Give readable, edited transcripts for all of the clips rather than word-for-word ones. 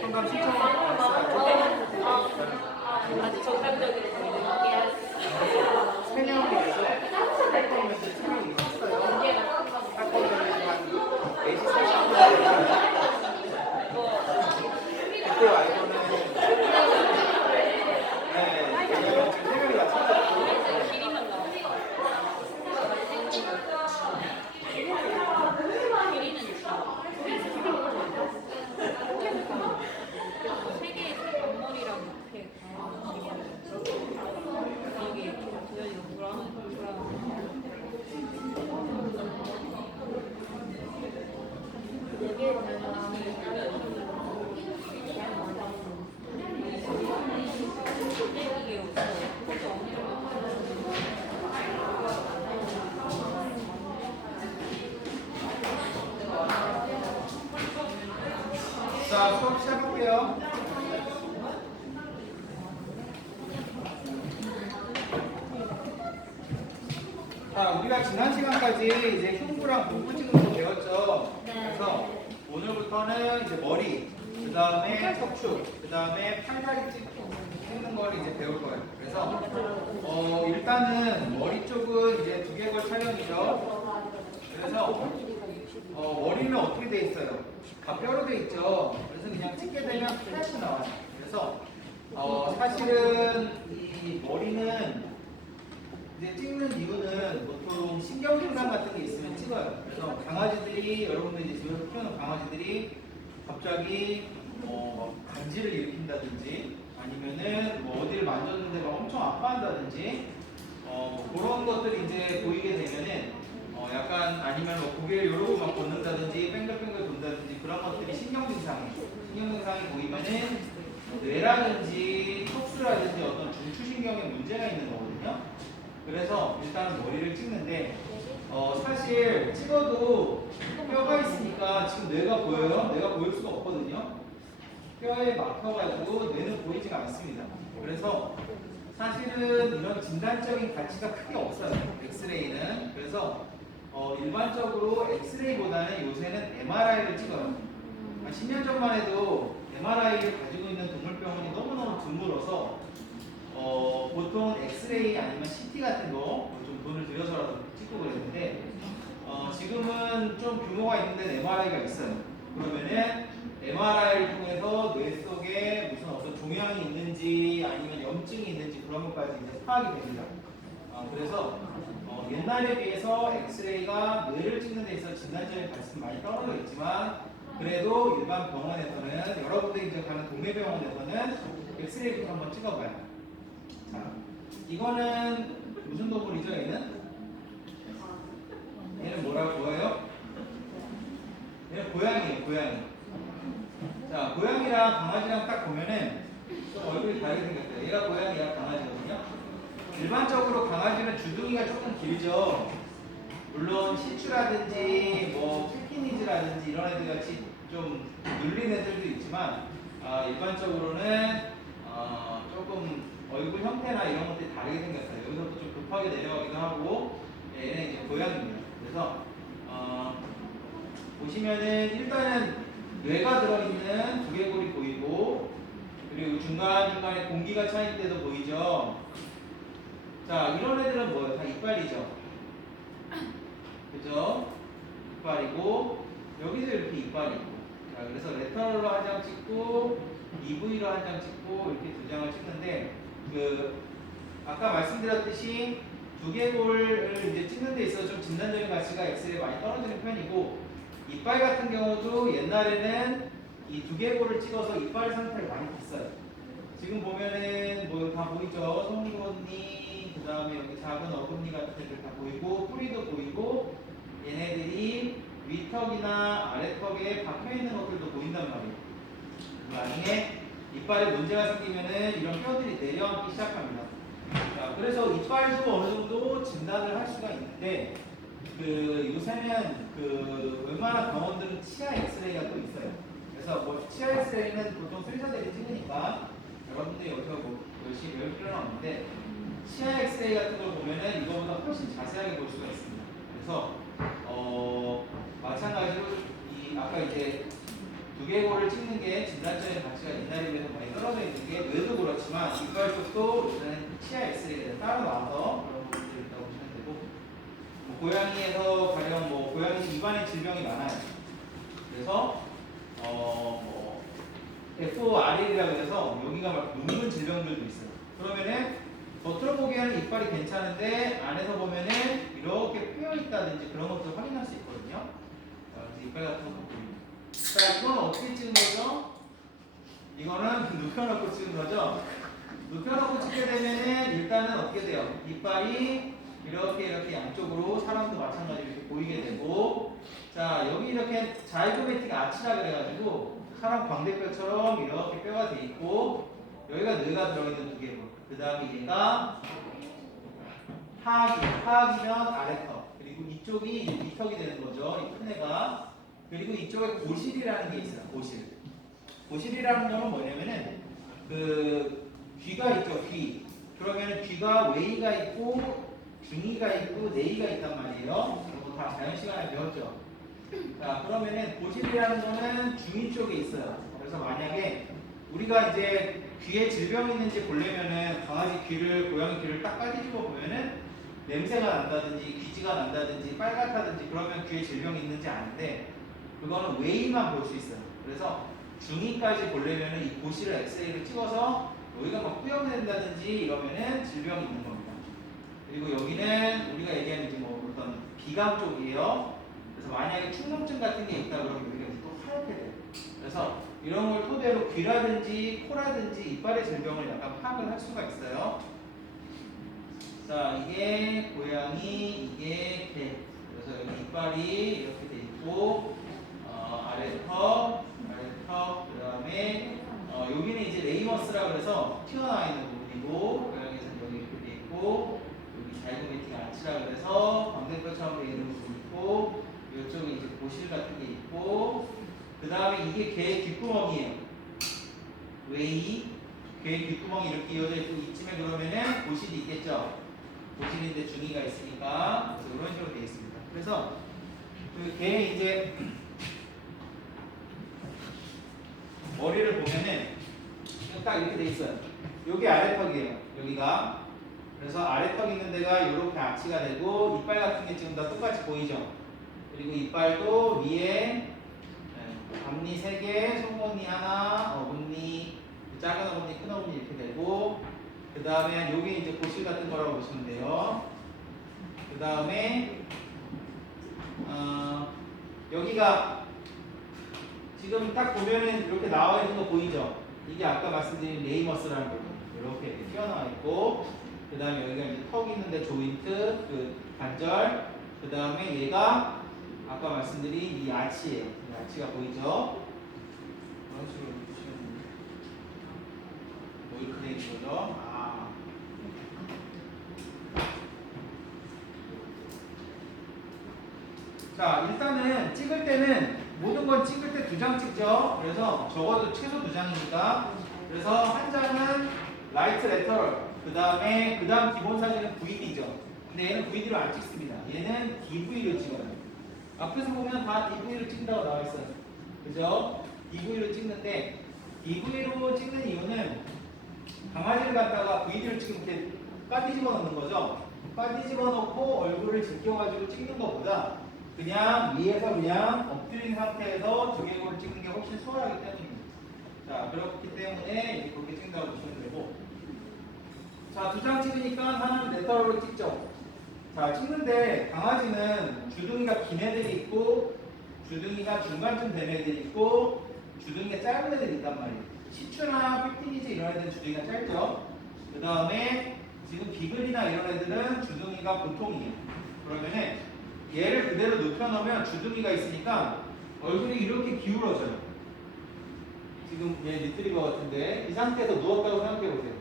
상담 신청을 아주 적극적으로 세 명에서 할 거면 세 명이 있었어요. 할 거면 한 4시 30분 그때 알고는 네, 왜냐면 지금 세 명이 맞춰졌고 길이만 나와. 길이는 세 개의 앞머리랑 이렇게 여기 이렇게 보여요. 브라운. 이게 자, 수업 시작할게요. 자, 우리가 지난 시간까지 이제 흉부랑 복부 찍는 거 배웠죠? 그래서 오늘부터는 이제 머리, 그 다음에 척추, 그 다음에 팔다리 찍는 걸 이제 배울 거예요. 그래서 일단은 머리 쪽은 이제 두개골 촬영이죠. 그래서 머리는 어떻게 돼 있어요? 다 뼈로 돼 있죠. 그래서 그냥 찍게 되면 플래시 나와요. 그래서 사실은 이 머리는 이제 찍는 이유는 보통 신경 증상 같은 게 있으면 찍어요. 그래서 강아지들이 여러분들 이제 집에서 키우는 강아지들이 갑자기 간지를 일으킨다든지 아니면은 뭐 어디를 만졌는데 막 엄청 아파한다든지 그런 것들이 이제 보이게 되면은 약간 아니면 뭐 고개를 요러고 막 걷는다든지 뺑글뺑글 돈다든지 그런 것들이 신경 증상이 보이면은 뇌라든지 척수라든지 어떤 중추신경에 문제가 있는 거거든요. 그래서 일단 머리를 찍는데 사실 찍어도 뼈가 있으니까 지금 뇌가 보여요? 뇌가 보일 수가 없거든요. 뼈에 막혀가지고 뇌는 보이지가 않습니다. 그래서 사실은 이런 진단적인 가치가 크게 없어요. 엑스레이는. 그래서 일반적으로 엑스레이보다는 요새는 MRI를 찍어요. 한 10년 전만 해도 MRI를 가지고 있는 동물병원이 너무너무 드물어서 보통 엑스레이 아니면 CT 같은 거 좀 돈을 들여서라도 찍고 그랬는데 지금은 좀 규모가 있는 데는 MRI가 있어요. 그러면은 MRI를 통해서 뇌 속에 무슨 어떤 종양이 있는지 아니면 염증이 있는지 그런 것까지 이제 파악이 됩니다. 그래서 옛날에 비해서 엑스레이가 뇌를 찍는 데 있어서 진단적인 가치는 많이 떨어져 있지만 그래도 일반 병원에서는 여러분들이 이제 가는 동네 병원에서는 엑스레이부터 한번 찍어봐요. 자, 이거는 무슨 동물이죠? 얘는 뭐예요? 얘는 고양이에요. 고양이. 자, 고양이랑 강아지랑 딱 보면은 좀 얼굴이 다르게 생겼어요. 얘가 고양이, 얘가 강아지거든요. 일반적으로 강아지는 주둥이가 조금 길죠. 물론 시츄라든지 뭐 킬키니즈라든지 이런 애들 같이 좀 눌린 애들도 있지만 일반적으로는 조금 얼굴 형태나 이런 것들이 다르게 생겼어요. 여기서부터 좀 급하게 내려가기도 하고 얘는 이제 고양이입니다. 그래서 보시면은 일단은 뇌가 들어있는 두개골이 보이고 그리고 중간중간에 공기가 차일 때도 보이죠. 자, 이런 애들은 뭐예요? 다 이빨이죠. 그죠? 이빨이고 여기도 이렇게 이빨이고 자, 그래서 레터럴로 한 장 찍고 EV로 한 장 찍고 이렇게 두 장을 찍는데 아까 말씀드렸듯이 두개골을 이제 찍는 데 있어서 좀 진단적인 가치가 엑스레이 많이 떨어지는 편이고 이빨 같은 경우도 옛날에는 이 두개골을 찍어서 이빨 상태를 많이 봤어요. 지금 보면은 뭐 다 보이죠? 송이온니 그 다음에 여기 작은 어금니 같은 애들 다 보이고 뿌리도 보이고 얘네들이 위턱이나 아래턱에 박혀있는 것들도 보인단 말이에요. 나중에 이빨에 문제가 생기면은 이런 뼈들이 내려앉기 시작합니다. 자, 그래서 이빨도 어느 정도 진단을 할 수가 있는데 요새는 웬만한 병원들은 치아 엑스레이가 또 있어요. 그래서 뭐 치아 엑스레이는 보통 수의사들이 찍으니까 여러분들이 여기서 뭐 열심히 배울 필요는 없는데 치아 엑스레이 같은 걸 보면은 이거보다 훨씬 자세하게 볼 수가 있습니다. 그래서 마찬가지로 이 아까 이제 두개골을 찍는 게 진단점의 가치가 옛날에 비해서 많이 떨어져 있는 게 뇌도 그렇지만 이빨 쪽도 요새는 치아 엑스레이가 따로 나와서 그런 부분들이 있다고 보시면 되고 뭐 고양이에서 가령 뭐 고양이 입안에 질병이 많아요. 그래서 뭐 FORL이라고 해서 여기가 막 뭉근 질병들도 있어요. 그러면은 겉으로 보기에는 이빨이 괜찮은데 안에서 보면은 이렇게 패여 있다든지 그런 것도 확인할 수 있거든요. 그래서 이빨 같은 것도 보입니다. 자, 이건 어떻게 찍은 거죠? 이거는 눕혀놓고 찍은 거죠. 눕혀놓고 찍게 되면은 일단은 어떻게 돼요? 이빨이 이렇게 양쪽으로 사람도 마찬가지로 이렇게 보이게 되고, 자 여기 이렇게 자이고매틱 아치라 그래가지고 사람 광대뼈처럼 이렇게 뼈가 돼 있고 여기가 뇌가 들어있는 두 개고, 그 다음에 얘가 하악이면 아래턱, 그리고 이쪽이 이제 밑턱이 되는 거죠. 이 큰 애가. 그리고 이쪽에 고실이라는 게 있어요. 고실이라는 거는 뭐냐면은 그 귀가 있죠. 귀. 그러면 귀가 외이가 있고 중이가 있고 내이가 있단 말이에요. 그거 다 자연 시간에 배웠죠. 자, 그러면은 고실이라는 거는 중이 쪽에 있어요. 그래서 만약에 우리가 이제 귀에 질병이 있는지 보려면은 강아지 귀를, 고양이 귀를 딱 까지집어 보면은 냄새가 난다든지 귀지가 난다든지 빨갛다든지 그러면 귀에 질병이 있는지 아는데 그거는 외이만 볼 수 있어요. 그래서 중이까지 보려면은 이 고실을 엑스레이를 찍어서 여기가 막 뿌염된다든지 이러면은 질병이 있는 겁니다. 그리고 여기는 우리가 얘기하는 이제 뭐 어떤 비강 쪽이에요. 그래서 만약에 축농증 같은 게 있다 그러면 여기가 또 하얗게 돼요. 그래서 이런 걸 토대로 귀라든지 코라든지 이빨의 질병을 약간 파악을 할 수가 있어요. 자, 이게 고양이, 이게 개. 그래서 여기 이빨이 이렇게 돼 있고, 아래턱, 그 다음에 여기는 이제 레이머스라고 해서 튀어나와 있는 부분이고, 고양이에서는 여기 이렇게 돼 있고, 여기 자이고매틱 아치라 그래서 광대뼈처럼 돼 있는 부분이 있고, 이쪽에 이제 고실 같은 게 있고, 그 다음에 이게 개의 귓구멍이에요. 웨이, 개의 귓구멍이 이렇게 이어져 있고, 이쯤에 그러면은 고실이 있겠죠. 고실인데 중이가 있으니까, 그래서 이런 식으로 되어 있습니다. 그래서 그 개의 이제 머리를 보면은 딱 이렇게 돼 있어요. 여기 아래턱이에요. 여기가. 그래서 아래턱 있는 데가 이렇게 아치가 되고 이빨 같은 게 지금 다 똑같이 보이죠. 그리고 이빨도 위에 앞니 3개, 송곳니 하나, 어금니, 작은 어금니, 큰 어금니 이렇게 되고, 그 다음에 여기 이제 고실 같은 거라고 보시면 돼요. 그 다음에 여기가 지금 딱 보면은 이렇게 나와 있는 거 보이죠? 이게 아까 말씀드린 레이머스라는 거죠. 이렇게 튀어나와 있고, 그 다음에 여기가 이제 턱 있는데 조인트, 그 관절, 그 다음에 얘가 아까 말씀드린 이 아치예요. 이 아치가 보이죠? 그런 식으로 보시면 뭐 이렇게 돼 있는 거죠. 자, 일단은 찍을 때는 모든 걸 찍을 때 2장 찍죠. 그래서 적어도 최소 2장입니다. 그래서 한 장은 라이트 레터럴, 그 다음 기본 사진은 VD죠. 근데 얘는 VD로 안 찍습니다. 얘는 DV로 찍어요. 앞에서 보면 다 DV로 찍는다고 나와 있어요. 그죠? DV로 찍는데 DV로 찍는 이유는 강아지를 갖다가 VD로 찍으면 이렇게 빠디 집어넣는 거죠. 빠디 집어넣고 얼굴을 지켜가지고 찍는 것보다 그냥 위에서 그냥 엎드린 상태에서 두개골을 찍는 게 훨씬 수월하기 때문입니다. 자, 그렇기 때문에 이렇게 그렇게 찍는다고 보시면 되고, 자, 2장 찍으니까 하나는 레터럴로 찍죠. 자, 찍는데 강아지는 주둥이가 긴 애들이 있고 주둥이가 중간쯤 된 애들이 있고 주둥이가 짧은 애들이 있단 말이에요. 시추나 팩티니즈 이런 애들은 주둥이가 짧죠. 그 다음에 지금 비글이나 이런 애들은 주둥이가 보통이에요. 그러면은 얘를 그대로 눕혀놓으면 주둥이가 있으니까 얼굴이 이렇게 기울어져요. 지금 얘 리트리버 같은데 이 상태에서 누웠다고 생각해보세요.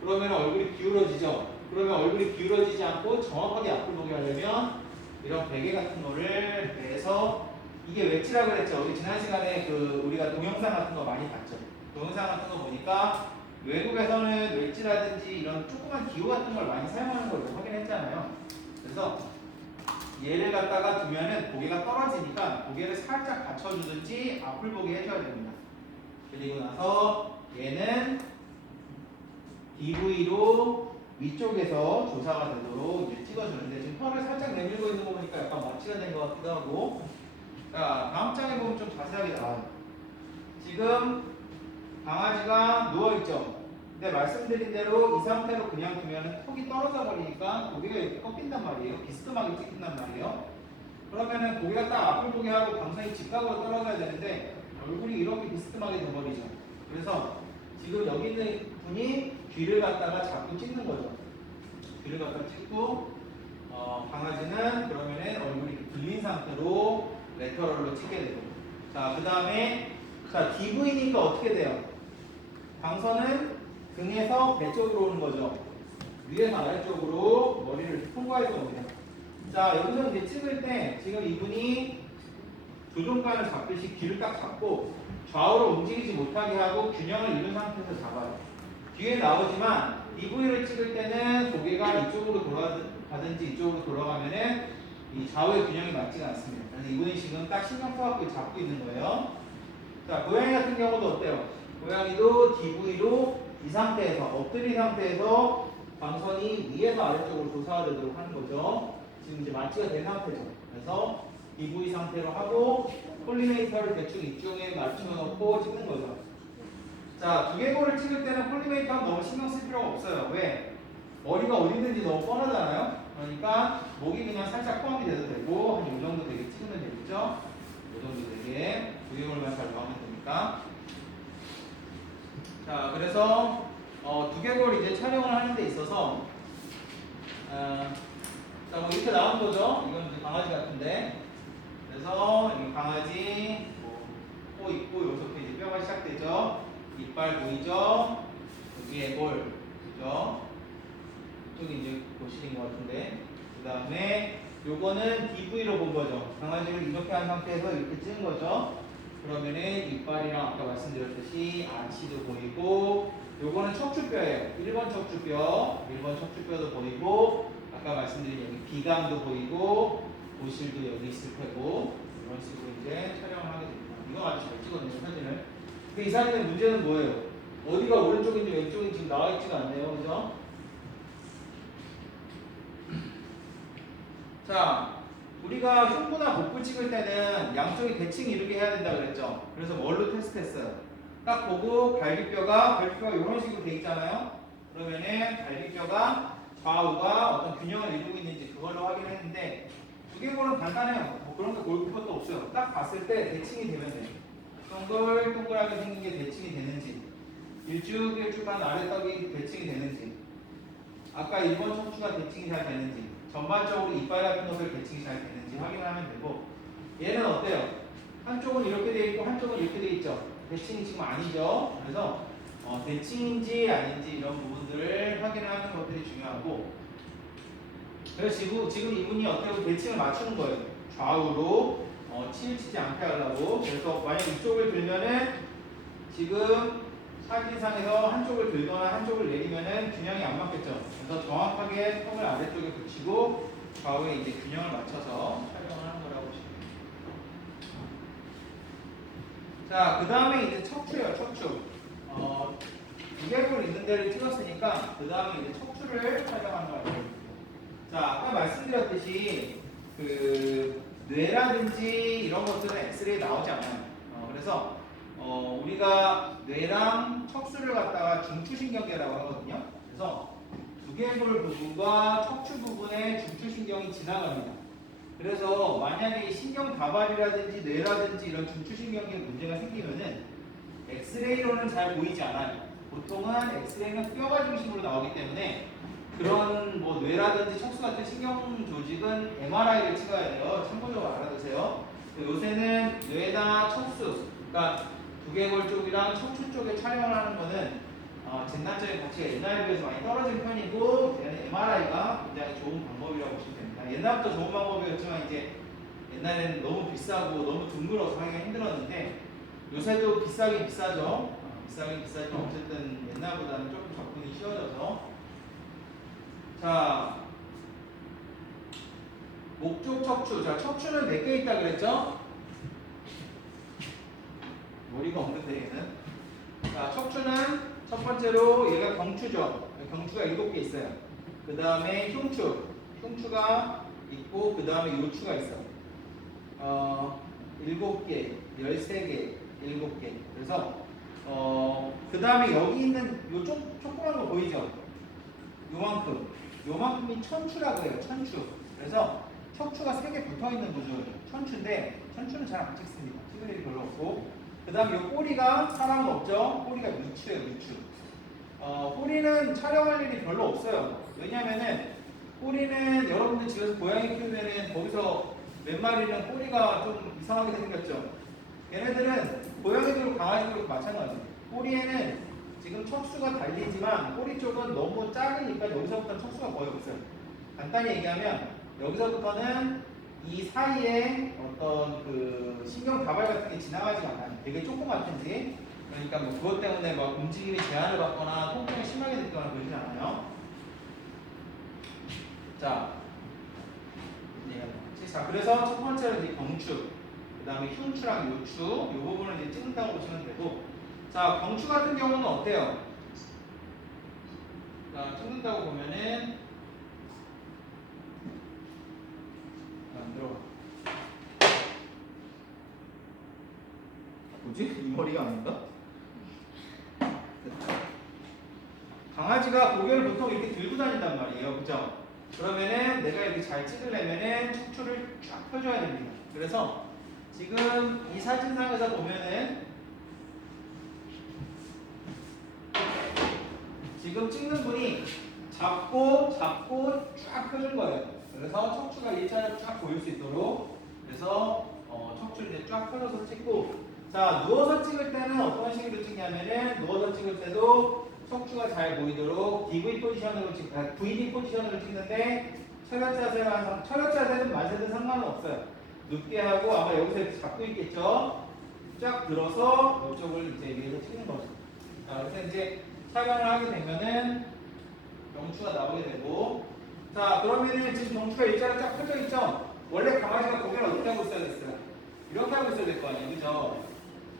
그러면 얼굴이 기울어지죠. 그러면 얼굴이 기울어지지 않고 정확하게 앞을 보게 하려면 이런 베개 같은 거를 내서, 이게 웨지라고 그랬죠. 우리 지난 시간에 우리가 동영상 같은 거 많이 봤죠. 동영상 같은 거 보니까 외국에서는 웨지라든지 이런 이런 조그만 기호 같은 걸 많이 사용하는 걸 확인했잖아요. 그래서 얘를 갖다가 두면은 고개가 떨어지니까 고개를 살짝 받쳐주든지 앞을 보게 해줘야 됩니다. 그리고 나서 얘는 DV로 위쪽에서 조사가 되도록 이제 찍어주는데 지금 혀를 살짝 내밀고 있는 거 보니까 약간 마취가 된 것 같기도 하고. 자, 다음 장에 보면 좀 자세하게 나와요. 지금 강아지가 누워있죠. 근데 말씀드린 대로 이 상태로 그냥 두면 턱이 떨어져 버리니까 고개가 이렇게 꺾인단 말이에요. 비스듬하게 찍힌단 말이에요. 그러면은 고개가 딱 앞을 보게 하고 방송이 직각으로 떨어져야 되는데 얼굴이 이렇게 비스듬하게 돼버리죠. 그래서 지금 여기 있는 분이 귀를 갖다가 자꾸 찍는 거죠. 귀를 갖다가 찍고 강아지는 그러면은 얼굴이 들린 상태로 레터럴로 찍게 되고. 자, 그 다음에 자 DV니까 어떻게 돼요? 광선은 등에서 배 쪽으로 오는 거죠. 위에서 아래쪽으로 머리를 통과해서 옵니다. 자, 여기서 이제 찍을 때 지금 이분이 조종관을 잡듯이 귀를 딱 잡고 좌우로 움직이지 못하게 하고 균형을 잃은 상태에서 잡아요. 뒤에 나오지만 이 부위를 찍을 때는 고개가 이쪽으로 돌아가든지 이쪽으로 돌아가면은 이 좌우의 균형이 맞지가 않습니다. 그래서 이분이 지금 딱 신경 써갖고 잡고 있는 거예요. 자, 고양이 같은 경우도 어때요? 고양이도 DV로 이 상태에서 엎드린 상태에서 광선이 위에서 아래쪽으로 조사가 되도록 하는 거죠. 지금 이제 마취가 된 상태죠. 그래서 DV 상태로 하고 콜리메이터를 대충 이쪽에 맞춰 놓고 찍는 거죠. 자, 두개골을 찍을 때는 콜리메이터는 너무 신경 쓸 필요가 없어요. 왜? 머리가 어디 있는지 너무 뻔하잖아요. 그러니까 목이 그냥 살짝 포함이 돼도 되고 한 이 정도 되게 찍으면 되겠죠. 이 정도 되게 두개골만 잘 나오면 되니까. 자, 그래서 두개골 이제 촬영을 하는 데 있어서 자, 뭐 이렇게 나온 거죠. 이건 이제 강아지 같은데. 그래서 이 강아지 코 있고 여기서부터 이제 뼈가 시작되죠. 이빨 보이죠? 여기에 골, 그죠? 이쪽이 이제 고실인 것 같은데. 그 다음에 요거는 DV로 본 거죠. 강아지를 이렇게 한 상태에서 이렇게 찍은 거죠. 그러면은 이빨이랑 아까 말씀드렸듯이 아치도 보이고, 요거는 척추뼈예요. 1번 척추뼈, 1번 척추뼈도 보이고, 아까 말씀드린 여기 비강도 보이고, 고실도 여기 있을 테고, 이런 식으로 이제 촬영을 하게 됩니다. 이거 아주 잘 찍었네요, 사진을. 근데 이 사진의 문제는 뭐예요? 어디가 오른쪽인지 왼쪽인지 지금 나와 있지가 않네요, 그죠? 자, 우리가 흉부나 복부 찍을 때는 양쪽이 대칭 이루게 해야 된다 그랬죠? 그래서 뭘로 테스트했어요? 딱 보고 갈비뼈가 이런 식으로 돼 있잖아요? 그러면은 갈비뼈가 좌우가 어떤 균형을 이루고 있는지 그걸로 확인했는데 두개골은 간단해요. 뭐 그런 거 볼 것도 없어요. 딱 봤을 때 대칭이 되면 돼요. 동글동글하게 생긴 게 대칭이 되는지, 일쭉일쭉한 아래떡이 대칭이 되는지, 아까 1번 척추가 대칭이 잘 되는지, 전반적으로 이빨 같은 것을 대칭이 잘 되는지 확인하면 되고, 얘는 어때요? 한쪽은 이렇게 돼 있고 한쪽은 이렇게 돼 있죠. 대칭이 지금 아니죠. 그래서 대칭인지 아닌지 이런 부분들을 확인하는 것들이 중요하고, 그래서 지금 이분이 어떻게 대칭을 맞추는 거예요. 좌우로 치우치지 않게 하려고. 그래서 만약 이쪽을 들면은 지금 사진상에서 한쪽을 들거나 한쪽을 내리면은 균형이 안 맞겠죠. 그래서 정확하게 턱을 아래쪽에 붙이고 좌우에 이제 균형을 맞춰서 촬영을 하는 거라고 보시면 됩니다. 자, 그 다음에 이제 척추예요, 척추. 두개골 있는 데를 찍었으니까 그 다음에 이제 척추를 촬영하는 거예요. 자, 아까 말씀드렸듯이 그 뇌라든지 이런 것들은 엑스레이 나오지 않아요. 그래서 우리가 뇌랑 척수를 갖다가 중추신경계라고 하거든요. 그래서 두개골 부분과 척추 부분에 중추신경이 지나갑니다. 그래서 만약에 신경 다발이라든지 뇌라든지 이런 중추신경계에 문제가 생기면은 엑스레이로는 잘 보이지 않아요. 보통은 엑스레이는 뼈가 중심으로 나오기 때문에 그런 뭐 뇌라든지 척수 같은 신경 조직은 MRI를 찍어야 돼요. 참고적으로 알아두세요. 요새는 뇌나 척수, 그러니까 두개골 쪽이랑 척추 쪽에 촬영을 하는 거는 진단적인 가치가 옛날에 비해서 많이 떨어진 편이고, MRI가 굉장히 좋은 방법이라고 보시면 됩니다. 옛날부터 좋은 방법이었지만 이제 옛날에는 너무 비싸고 너무 둥글어서 하기가 힘들었는데 요새도 비싸긴 비싸죠. 비싸긴 비싸지만 어쨌든 옛날보다는 조금 접근이 쉬워져서 자, 목적 척추. 자, 척추는 몇 개 있다 그랬죠? 머리가 없는데 얘는. 자, 척추는 첫 번째로 얘가 경추죠. 경추가 7개 있어요. 그 다음에 흉추. 흉추가 있고 그 다음에 요추가 있어. 7개, 13개, 7개. 그래서 그 다음에 여기 있는 요 조그만 거 보이죠? 요만큼이 천추라고 해요. 천추. 그래서 척추가 3개 붙어있는 구조예요. 천추인데 천추는 잘 안 찍습니다. 찍을 일이 별로 없고 그 다음에 요 꼬리가 사람은 없죠? 꼬리가 미추예요. 미추. 꼬리는 촬영할 일이 별로 없어요. 왜냐면은 꼬리는 여러분들 집에서 고양이 키우면은 거기서 몇 마리는 꼬리가 좀 이상하게 생겼죠? 얘네들은 고양이들 강아지들 마찬가지예요. 꼬리에는 지금 척수가 달리지만 꼬리 쪽은 너무 작으니까 여기서부터는 척수가 거의 없어요. 간단히 얘기하면 여기서부터는 이 사이에 어떤 그 신경 다발 같은 게 지나가지가 않아요. 되게 조그맣든지 그러니까 뭐 그것 때문에 막 움직임이 제한을 받거나 통증이 심하게 느끼거나 그러진 않아요. 자, 자 그래서 첫 번째로 이제 경추, 그 다음에 흉추랑 요추 이 부분을 이제 찍는다고 보시면 되고, 자 경추 같은 경우는 어때요? 자 찍는다고 보면은 안 들어가. 뭐지? 이 머리가 아닌가? 됐다. 강아지가 고개를 보통 이렇게 들고 다닌단 말이에요. 그죠? 그러면은 내가 이렇게 잘 찍으려면은 척추를 쫙 펴줘야 됩니다. 그래서 지금 이 사진상에서 보면은 지금 찍는 분이 잡고 쫙 펴준 거예요. 그래서 척추가 일자로 쫙 보일 수 있도록 그래서 척추를 이제 쫙 펴줘서 찍고, 자 누워서 찍을 때는 어떤 식으로 찍냐면은 누워서 찍을 때도 척추가 잘 보이도록 VD 포지션으로 찍는데 철벽 자세는 만세든 상관은 없어요. 눕게 하고 아마 여기서 이렇게 잡고 있겠죠. 쫙 들어서 이쪽을 이제 위에서 찍는 거죠. 자, 그래서 이제 촬영을 하게 되면은 경추가 나오게 되고, 자 그러면은 지금 경추가 일자로 쫙 펴져 있죠. 원래 강아지가 고개를 어떻게 하고 있어야 됐어요? 이렇게 하고 있어야 될 거 아니에요, 그죠?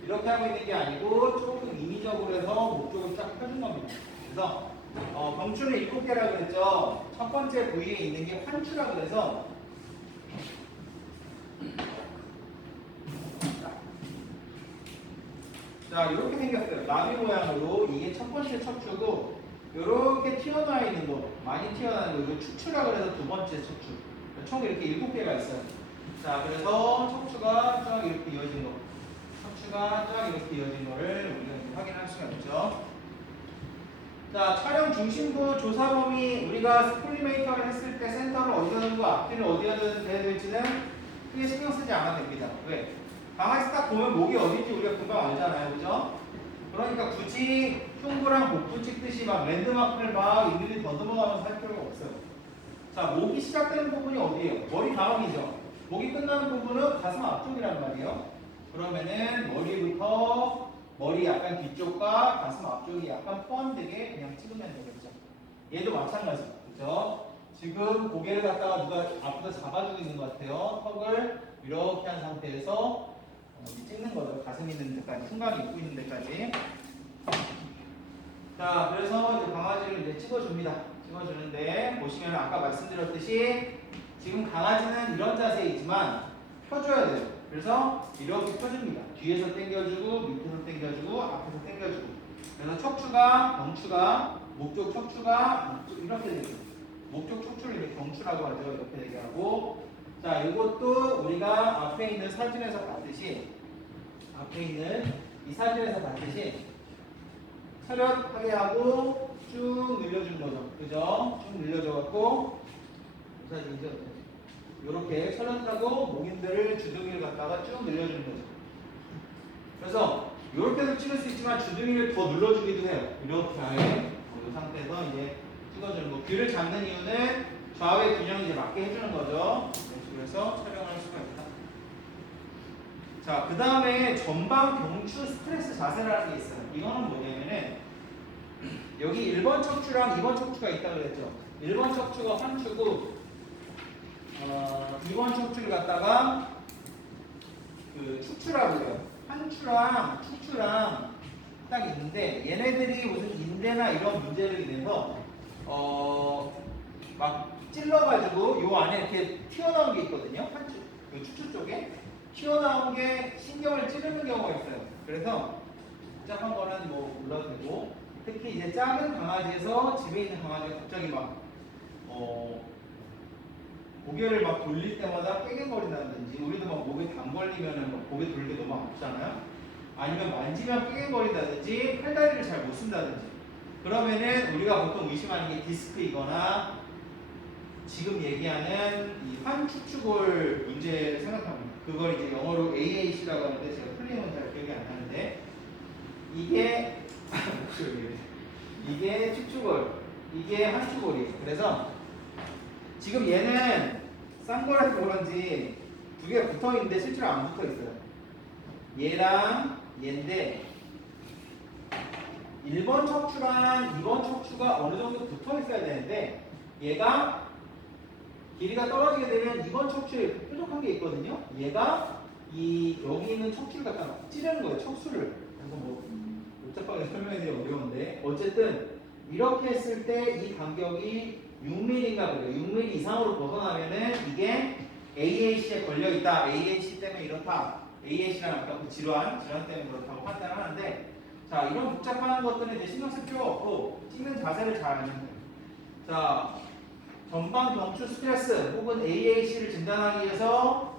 이렇게 하고 있는 게 아니고 조금 인위적으로 해서 목 쪽을 쫙 펴준 겁니다. 그래서 경추는 7개라고 그랬죠. 첫 번째 부위에 있는 게 환추라고 그래서 자 이렇게 생겼어요. 나비 모양으로 이게 첫 번째 척추고 이렇게 튀어나와 있는 거, 많이 튀어나오는 거, 이거 추추라고 해서 두 번째 척추. 총 이렇게 7개가 있어요. 자 그래서 척추가 쫙 이렇게 이어진 거, 척추가 쫙 이렇게 이어진 거를 우리가 이제 확인할 수가 있죠. 자 촬영 중심부 조사 범위, 우리가 스플리메이터를 했을 때 센터를 어디다 두고 앞뒤를 어디다 둬야 될지는 크게 신경 쓰지 않아도 됩니다. 왜? 강아지 딱 보면 목이 어딘지 우리가 금방 알잖아요, 그죠? 그러니까 굳이 흉부랑 복부 찍듯이 막 랜드마크를 막 일일이 더듬어가면서 할 필요가 없어요. 자, 목이 시작되는 부분이 어디예요? 머리 다음이죠. 목이 끝나는 부분은 가슴 앞쪽이란 말이에요. 그러면은 머리부터 머리 약간 뒤쪽과 가슴 앞쪽이 약간 포함되게 그냥 찍으면 되겠죠. 얘도 마찬가지죠. 그죠? 지금 고개를 갖다가 누가 앞에서 잡아주고 있는 것 같아요. 턱을 이렇게 한 상태에서 찍는 거죠. 가슴 있는 데까지, 흉곽이 입고 있는 데까지. 자, 그래서 이제 강아지를 이제 찍어줍니다. 찍어주는데 보시면 아까 말씀드렸듯이 지금 강아지는 이런 자세에 있지만 펴줘야 돼요. 그래서 이렇게 펴줍니다. 뒤에서 당겨주고 밑에서 당겨주고 앞에서 당겨주고. 그래서 척추가, 경추가, 목쪽 척추가 이렇게 되죠. 목쪽 척추를 이렇게 경추라고 하죠. 이렇게 되게 하고. 자, 이것도 우리가 앞에 있는 사진에서 봤듯이 차렷하게 하고 쭉 늘려준 거죠. 그죠? 쭉 늘려줘갖고 사진이죠. 이렇게 차렷하고 목인들을 주둥이를 갖다가 쭉 늘려주는 거죠. 그래서 이렇게도 찍을 수 있지만 주둥이를 더 눌러주기도 해요. 이렇게 아예 이 상태에서 이제 찍어주는 거. 귀를 잡는 이유는 좌우의 균형이 이제 맞게 해주는 거죠. 그래서 촬영을 할 수가 있다. 자, 그 다음에 전방 경추 스트레스 자세라는 게 있어요. 이거는 뭐냐면은 여기 1번 척추랑 2번 척추가 있다고 그랬죠. 1번 척추가 환추고 2번 척추를 갖다가 그 축추라고 해요. 환추랑 축추랑 딱 있는데 얘네들이 무슨 인대나 이런 문제를 인해서 막 찔러가지고 요 안에 이렇게 튀어나온 게 있거든요. 환추, 그 축추 쪽에 튀어나온 게 신경을 찌르는 경우가 있어요. 그래서 복잡한 거는 뭐 몰라도 되고, 특히 이제 작은 강아지에서 집에 있는 강아지가 갑자기 막 고개를 막 돌릴 때마다 깨갱거린다든지, 우리도 막 목에 담 걸리면은 막 고개 돌릴 때 너무 아프잖아요. 아니면 만지면 깨갱거린다든지 팔다리를 잘 못 쓴다든지, 그러면은 우리가 보통 의심하는 게 디스크이거나 지금 얘기하는 이 환축축골 문제를 생각합니다. 그걸 이제 영어로 AAC라고 하는데 제가 풀리면 잘 기억이 안 나는데, 이게 이게 축축골, 이게 환축골이에요. 그래서 지금 얘는 싼 거라서 그런지 두 개가 붙어 있는데 실제로 안 붙어 있어요. 얘랑 얘인데 1번 척추랑 2번 척추가 어느 정도 붙어 있어야 되는데, 얘가 길이가 떨어지게 되면 2번 척추에 뾰족한 게 있거든요. 얘가 여기 있는 척추를 갖다 찌르는 거예요. 척수를. 그래서 뭐 복잡하게 설명하기 어려운데, 어쨌든 이렇게 했을 때 이 간격이 6mm인가 그래요. 6mm 이상으로 벗어나면은 이게 AAC에 걸려 있다. AAC 때문에 이렇다. AAC랑 아까 그 질환 때문에 그렇다고 판단을 하는데, 자, 이런 복잡한 것들은 이제 신경 쓸 필요가 없고 찍는 자세를 잘 아는 거예요. 자, 전방 경추 스트레스 혹은 AAC를 진단하기 위해서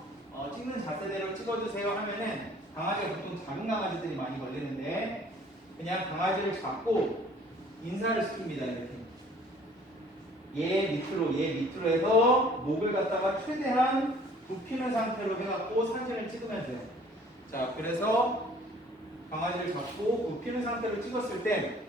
찍는 자세대로 찍어주세요 하면은, 강아지가 보통 작은 강아지들이 많이 걸리는데 그냥 강아지를 잡고 인사를 시킵니다. 이렇게 얘 밑으로 해서 목을 갖다가 최대한 굽히는 상태로 해갖고 사진을 찍으면 돼요. 자, 그래서 강아지를 잡고 굽히는 상태로 찍었을 때,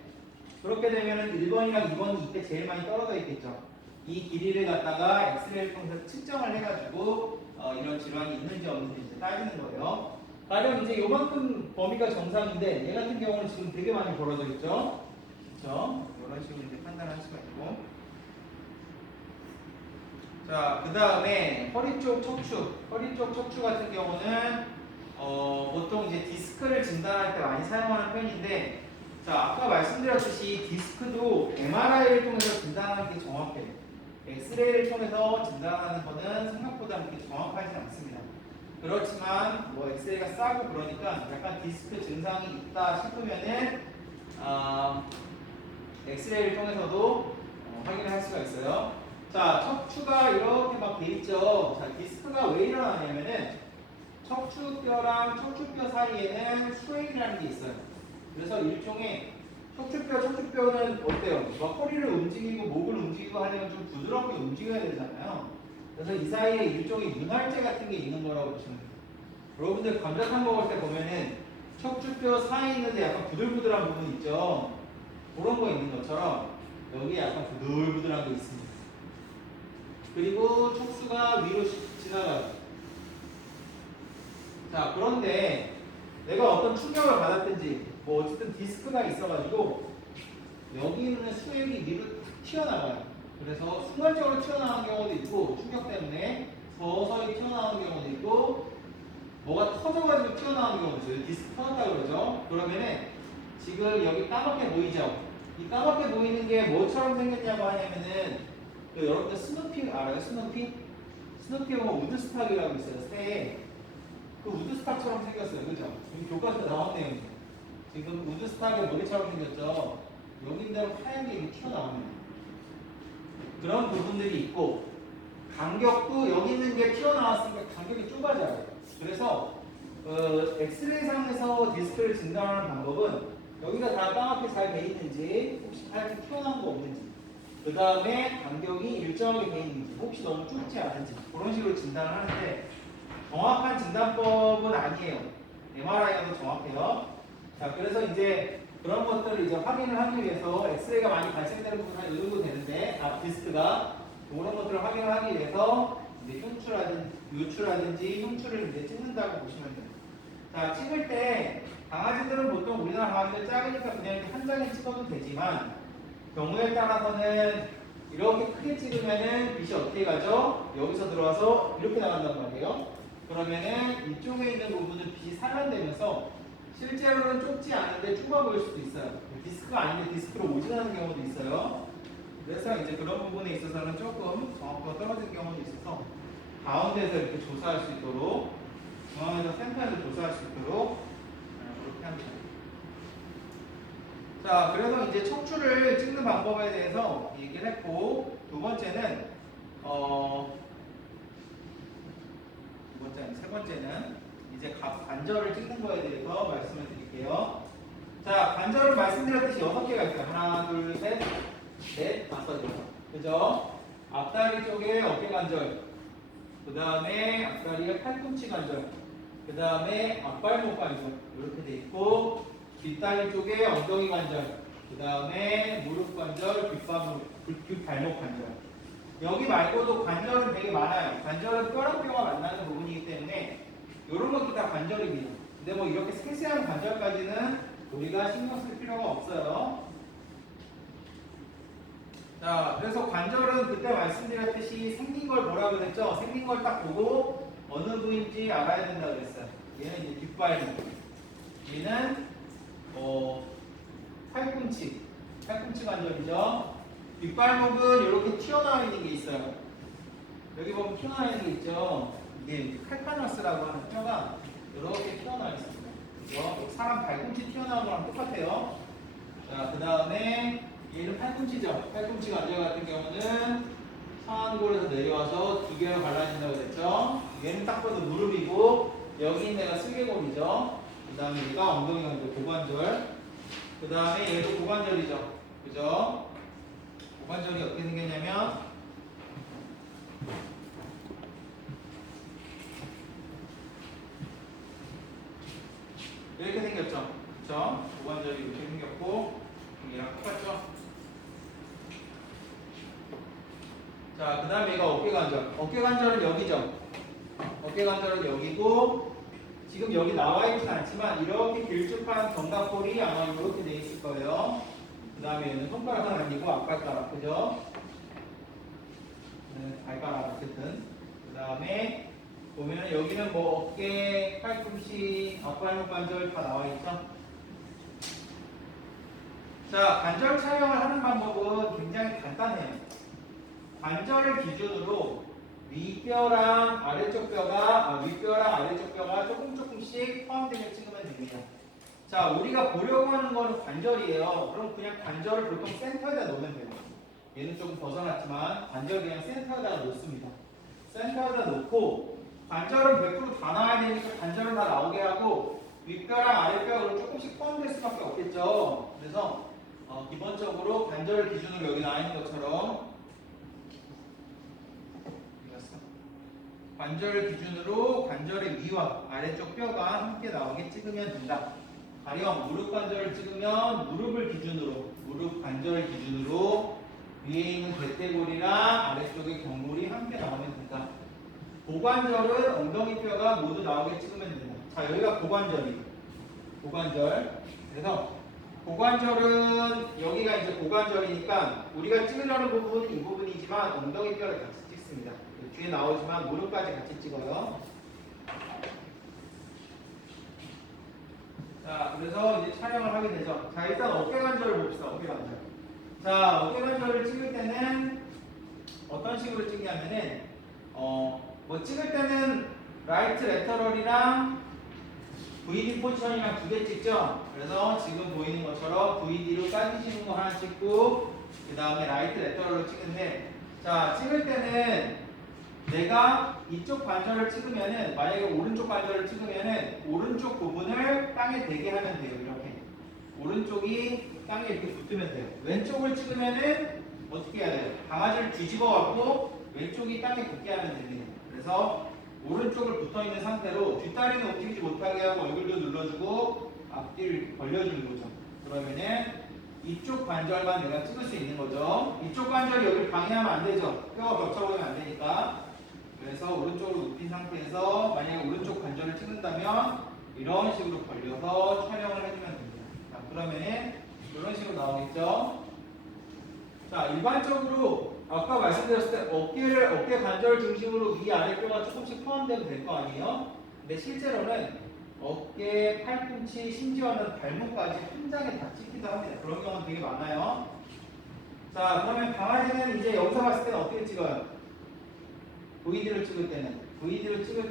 그렇게 되면은 1번이랑 2번이 이때 제일 많이 떨어져 있겠죠. 이 길이를 갖다가 엑스레이를 통해서 측정을 해가지고 이런 질환이 있는지 없는지 이제 따지는 거예요. 가령 이제 요만큼 범위가 정상인데 얘 같은 경우는 지금 되게 많이 벌어져 있죠. 그렇죠? 이런 식으로 이제 판단할 수가 있고. 자, 그 다음에 허리 쪽 척추 같은 경우는 보통 이제 디스크를 진단할 때 많이 사용하는 편인데, 자, 아까 말씀드렸듯이 디스크도 MRI를 통해서 진단하는 게 정확해요. 엑스레이를 통해서 진단하는 거는 생각보다 그렇게 정확하지 않습니다. 그렇지만 뭐 엑스레이가 싸고 그러니까 약간 디스크 증상이 있다 싶으면은 엑스레이를 통해서도 확인을 할 수가 있어요. 자, 척추가 이렇게 막 돼 있죠. 자, 디스크가 왜 일어나냐면은 척추뼈랑 척추뼈 사이에는 수액이라는 게 있어요. 그래서 일종의 척추뼈는 어때요? 막 허리를 움직이고 목을 움직이고 하려면 좀 부드럽게 움직여야 되잖아요. 그래서 이 사이에 일종의 윤활제 같은 게 있는 거라고 보시면 돼요. 여러분들 감자탕 먹을 때 보면은 척추뼈 사이에 있는데 약간 부들부들한 부분 있죠. 그런 거 있는 것처럼 여기에 약간 부들부들한 게 있습니다. 그리고 척수가 위로 지나가요. 자, 그런데 내가 어떤 충격을 받았든지 뭐 어쨌든 디스크가 있어가지고 여기 있는 수액이 위로 탁 튀어나가요. 그래서 순간적으로 튀어나오는 경우도 있고, 충격 때문에 서서히 튀어나오는 경우도 있고, 뭐가 터져가지고 튀어나오는 경우도 있어요. 디스크 터졌다 그러죠. 그러면은 지금 여기 까맣게 보이죠? 이 까맣게 보이는 게 뭐처럼 생겼냐고 하냐면은, 여러분들 스누피 알아요? 스누피 보면 우드스탁이라고 있어요. 새에 그 우드스탁처럼 생겼어요. 그죠? 여기 교과서에 나온 내용이에요. 지금 우드스탁의 머리처럼 생겼죠? 여기인대로 하얀 게 이렇게 튀어나옵니다. 그런 부분들이 있고, 간격도 여기 있는 게 튀어나왔으니까 간격이 좁아져요. 그래서 엑스레이상에서 디스크를 진단하는 방법은 여기가 다 까맣게 잘 돼 있는지, 혹시 하얗게 튀어나온 거 없는지, 그 다음에 간격이 일정하게 돼 있는지, 혹시 너무 좁지 않은지, 그런 식으로 진단을 하는데, 정확한 진단법은 아니에요. MRI가 더 정확해요. 자, 그래서 이제 그런 것들을 이제 확인을 하기 위해서 엑스레이가 많이 발생되는 부분 한 이 정도 되는데, 디스크가 그런 것들을 확인을 하기 위해서 이제 요추라든지 흉추를 이제 찍는다고 보시면 돼요. 자, 찍을 때 강아지들은 보통 우리나라 강아지들 작으니까 그냥 한 장에 찍어도 되지만, 경우에 따라서는 이렇게 크게 찍으면은 빛이 어떻게 가죠? 여기서 들어와서 이렇게 나간단 말이에요. 그러면은 이쪽에 있는 부분은 빛이 산란되면서 실제로는 좁지 않은데 좁아 보일 수도 있어요. 디스크가 아닌데 디스크로 오진하는 경우도 있어요. 그래서 이제 그런 부분에 있어서는 조금 정확도가 떨어진 경우도 있어서 가운데서 이렇게 조사할 수 있도록 중앙에서 센터에서 조사할 수 있도록 그렇게 합니다. 자, 그래서 이제 척추를 찍는 방법에 대해서 얘기를 했고, 두 번째는 세 번째는 이제 관절을 찍는 거에 대해서 말씀을 드릴게요. 자, 관절은 말씀드렸듯이 6개가 있어요. 하나, 둘, 셋, 넷, 다섯, 여섯. 그죠? 앞다리 쪽에 어깨 관절, 그 다음에 앞다리에 팔꿈치 관절, 그 다음에 앞발목 관절 이렇게 돼 있고, 뒷다리 쪽에 엉덩이 관절, 그 다음에 무릎 관절, 뒷발목 관절. 여기 말고도 관절은 되게 많아요. 관절은 뼈랑 뼈가 만나는 부분이기 때문에 이런 것도 다 관절입니다. 근데 뭐 이렇게 세세한 관절까지는 우리가 신경 쓸 필요가 없어요. 자, 그래서 관절은 그때 말씀드렸듯이 생긴 걸 뭐라 그랬죠? 생긴 걸 딱 보고 어느 부위인지 알아야 된다고 그랬어요. 얘는 이제 뒷발목, 얘는 팔꿈치 관절이죠. 뒷발목은 이렇게 튀어나와 있는 게 있어요. 여기 보면 튀어나와 있는 게 있죠. 이게 칼카너스라고 하는 뼈가 이렇게 튀어나와 있습니다. 그죠? 사람 발꿈치 튀어나온 거랑 똑같아요. 자, 그 다음에 얘는 팔꿈치죠. 팔꿈치 관절 같은 경우는 상완골에서 내려와서 두 개로 갈라진다고 그랬죠. 얘는 딱 봐도 무릎이고 여기 있는 애가 슬개골이죠. 그 다음에 얘가 엉덩이 관절, 고관절. 그 다음에 얘도 고관절이죠. 그죠? 고관절이 어떻게 생겼냐면 이렇게 생겼죠. 그쵸? 고관절이 이렇게 생겼고 얘랑 똑같죠? 자, 그 다음에 얘가 어깨관절. 어깨관절은 여기죠. 어깨관절은 여기고 지금 여기 나와 있진 않지만 이렇게 길쭉한 견갑골이 아마 이렇게 돼 있을 거예요. 그 다음에 얘는 손가락은 아니고 앞발가락, 그죠? 발가락 어쨌든. 그 다음에 보면은 여기는 뭐 어깨, 팔꿈치, 앞발목 관절 다 나와 있죠? 자, 관절 촬영을 하는 방법은 굉장히 간단해요. 관절을 기준으로 윗뼈랑 아래쪽 뼈가 조금씩 포함되게 찍으면 됩니다. 자, 우리가 보려고 하는 거는 관절이에요. 그럼 그냥 관절을 보통 센터에다 놓으면 돼요. 얘는 조금 벗어났지만 관절 그냥 센터에다 놓습니다. 센터에다 놓고 관절은 100% 다 나와야 되니까 관절은 다 나오게 하고 윗뼈랑 아랫뼈가 조금씩 포함될 수밖에 없겠죠. 그래서 기본적으로 관절을 기준으로 여기 나와 있는 것처럼 관절 기준으로 관절의 위와 아래쪽 뼈가 함께 나오게 찍으면 된다. 가령 무릎 관절을 찍으면 무릎을 기준으로 무릎 관절을 기준으로 위에 있는 대퇴골이랑 아래쪽의 경골이 함께 나오면 된다. 고관절은 엉덩이 뼈가 모두 나오게 찍으면 된다. 자, 여기가 고관절이에요. 고관절. 그래서 고관절은 여기가 이제 고관절이니까 우리가 찍으려는 부분은 이 부분이지만 엉덩이 뼈를 같이 찍습니다. 뒤에 나오지만 무릎까지 같이 찍어요. 자, 그래서 이제 촬영을 하게 되죠. 자, 일단 어깨 관절을 봅시다. 어깨 관절. 자, 어깨 관절을 찍을 때는 어떤 식으로 찍냐면은 뭐 찍을 때는 라이트 레터럴이랑 VD 포지션이랑 두 개 찍죠. 그래서 지금 보이는 것처럼 VD로 까지시는 거 하나 찍고 그 다음에 라이트 레터럴로 찍는데, 자, 찍을 때는 내가 이쪽 관절을 찍으면은 만약에 오른쪽 관절을 찍으면은 오른쪽 부분을 땅에 대게 하면 돼요. 이렇게 오른쪽이 땅에 이렇게 붙으면 돼요. 왼쪽을 찍으면은 어떻게 해야 돼요? 강아지를 뒤집어 갖고 왼쪽이 땅에 붙게 하면 됩니다. 그래서 오른쪽을 붙어 있는 상태로 뒷다리는 움직이지 못하게 하고 얼굴도 눌러주고 앞뒤를 벌려주는 거죠. 그러면은 이쪽 관절만 내가 찍을 수 있는 거죠. 이쪽 관절이 여기를 방해하면 안 되죠. 뼈가 겹쳐버리면 안 되니까. 그래서 오른쪽으로 눕힌 상태에서 만약에 오른쪽 관절을 찍는다면 이런 식으로 벌려서 촬영을 해주면 됩니다. 자, 그러면은 이런 식으로 나오겠죠. 자, 일반적으로 아까 말씀드렸을 때 어깨 관절 중심으로 위아래뼈가 조금씩 포함되면 될 거 아니에요? 근데 실제로는 어깨, 팔꿈치, 심지어는 발목까지 한 장에 다 찍기도 합니다. 그런 경우는 되게 많아요. 자, 그러면 강아지는 이제 여기서 봤을 때는 어떻게 찍어요? VD를 찍을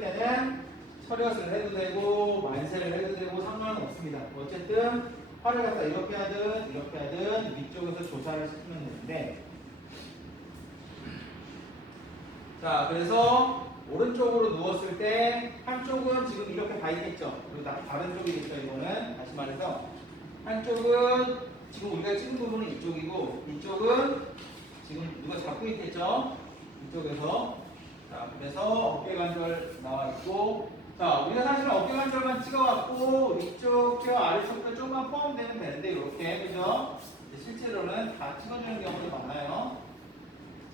때는 철여스를 해도 되고 만세를 해도 되고 상관은 없습니다. 어쨌든 팔을 갖다 이렇게 하든 위쪽에서 조사를 시키면 되는데, 자, 그래서 오른쪽으로 누웠을 때 한쪽은 지금 이렇게 가 있겠죠. 그리고 다른 쪽이겠죠. 이거는 다시 말해서 한쪽은 지금 우리가 찍은 부분은 이쪽이고 이쪽은 지금 누가 잡고 있겠죠. 이쪽에서. 자, 그래서 어깨관절 나와 있고, 자, 우리가 사실은 어깨관절만 찍어갖고 위쪽 뼈, 아래쪽 뼈 조금만 포함되면 되는데 이렇게, 그죠? 실제로는 다 찍어주는 경우도 많아요.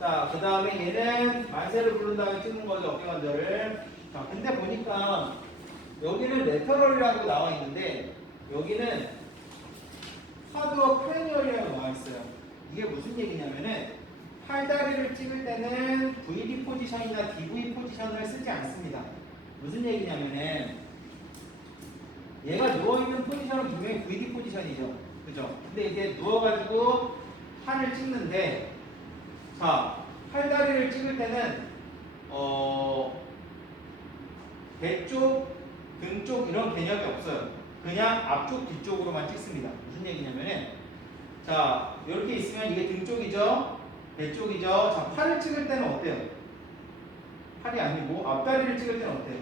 자, 그 다음에 얘는 만세를 부른 다음에 찍는 거죠, 어깨관절을. 자, 근데 보니까 여기는 레터럴이라고 나와 있는데 여기는 쿼드어 크레니얼이라고 나와 있어요. 이게 무슨 얘기냐면은 팔다리를 찍을 때는 VD 포지션이나 DV 포지션을 쓰지 않습니다. 무슨 얘기냐면은 얘가 누워있는 포지션은 분명히 VD 포지션이죠. 그죠? 근데 이게 누워가지고 팔을 찍는데, 자, 팔다리를 찍을 때는 배 쪽, 등 쪽 이런 개념이 없어요. 그냥 앞쪽, 뒤쪽으로만 찍습니다. 무슨 얘기냐면은, 자, 이렇게 있으면 이게 등 쪽이죠? 배 쪽이죠? 자, 팔을 찍을 때는 어때요? 팔이 아니고 앞다리를 찍을 때는 어때요?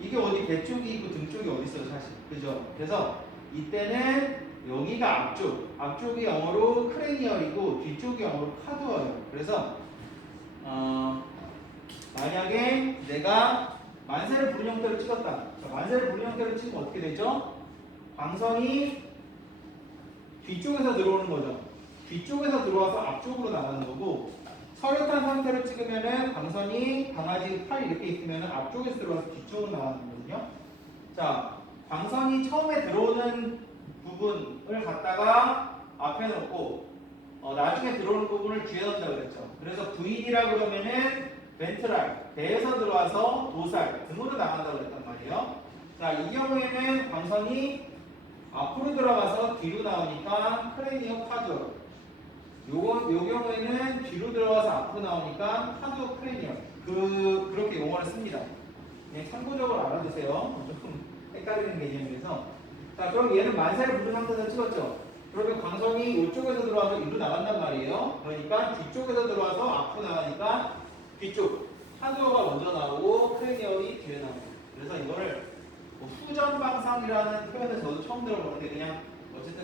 이게 어디 배 쪽이 있고 등 쪽이 어디 있어요, 사실. 그죠? 그래서 이때는 여기가 앞쪽이 영어로 크레니얼이고 뒤쪽이 영어로 카두어예요. 그래서 만약에 내가 만세를 부른 형태로 찍었다. 자, 만세를 부른 형태로 찍으면 어떻게 되죠? 광선이 뒤쪽에서 들어오는 거죠. 뒤쪽에서 들어와서 앞쪽으로 나가는 거고, 서류탄 상태로 찍으면은 광선이 강아지 팔 이렇게 있으면은 앞쪽에서 들어와서 뒤쪽으로 나가는 거거든요. 자, 광선이 처음에 들어오는 부분을 갖다가 앞에 놓고 나중에 들어오는 부분을 뒤에 넣는다고 그랬죠. 그래서 VD라고 그러면은 벤트랄, 배에서 들어와서 도살, 등으로 나간다고 그랬단 말이에요. 자, 이 경우에는 광선이 앞으로 들어가서 뒤로 나오니까 크레니어 카두어. 요 경우에는 뒤로 들어가서 앞으로 나오니까 카두어 크레니어. 그렇게 용어를 씁니다. 그냥 참고적으로 알아두세요. 조금 헷갈리는 개념이라서. 자, 그럼 얘는 만세를 부른 상태에서 찍었죠. 그러면 광선이 이쪽에서 들어와서 이리로 나간단 말이에요. 그러니까 뒤쪽에서 들어와서 앞으로 나가니까 뒤쪽 카두어가 먼저 나오고 크레니어이 뒤에 나오고. 그래서 이거를 후전방상이라는 표현을 저도 처음 들어보는데 그냥 어쨌든